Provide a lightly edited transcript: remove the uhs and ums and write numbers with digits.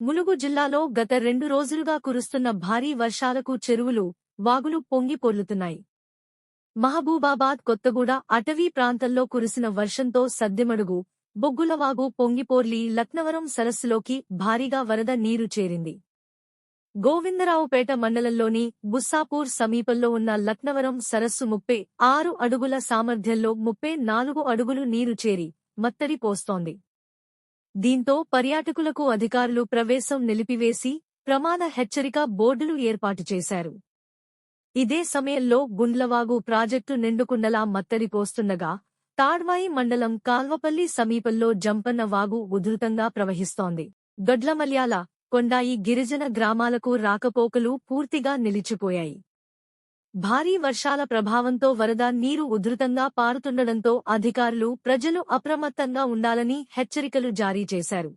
ములుగు జిల్లాలో గత 2 రోజులుగా కురుస్తున్న భారీ వర్షాలకు చెరువులు, వాగులు పొంగి పొర్లుతున్నాయి. మహబూబాబాద్, కొత్తగూడ అటవీ ప్రాంతంలో కురిసిన వర్షంతో సద్దెమడుగు, బొగ్గులవాగు పొంగిపోర్లి లక్నవరం సరస్సులోకి భారీగా వరద నీరు చేరింది. గోవిందరావుపేట మండలంలోని బుస్సాపూర్ సమీపంలో ఉన్న లక్నవరం సరస్సు 36 అడుగుల సామర్థ్యంలో 34 అడుగులు నీరు చేరి మత్తడి పోస్తోంది. దీంతో పర్యాటకులకు అధికారులు ప్రవేశం నిలిపివేసి ప్రమాద హెచ్చరిక బోర్డులు ఏర్పాటు చేశారు. ఇదే సమయంలో గుండ్లవాగు ప్రాజెక్టు నిండుకుండలా మత్తడి పోస్తుండగా తాడ్వాయి మండలం కాల్వపల్లి సమీపంలో జంపన్న వాగు ఉధృతంగా ప్రవహిస్తోంది. గడ్లమల్యాల, కొండాయి గిరిజన గ్రామాలకు రాకపోకలు పూర్తిగా నిలిచిపోయాయి. భారీ వర్షాల ప్రభావంతో వరద నీరు ఉధృతంగా పారుతుండటంతో అధికారులు, ప్రజలు అప్రమత్తంగా ఉండాలని హెచ్చరికలు జారీ చేశారు.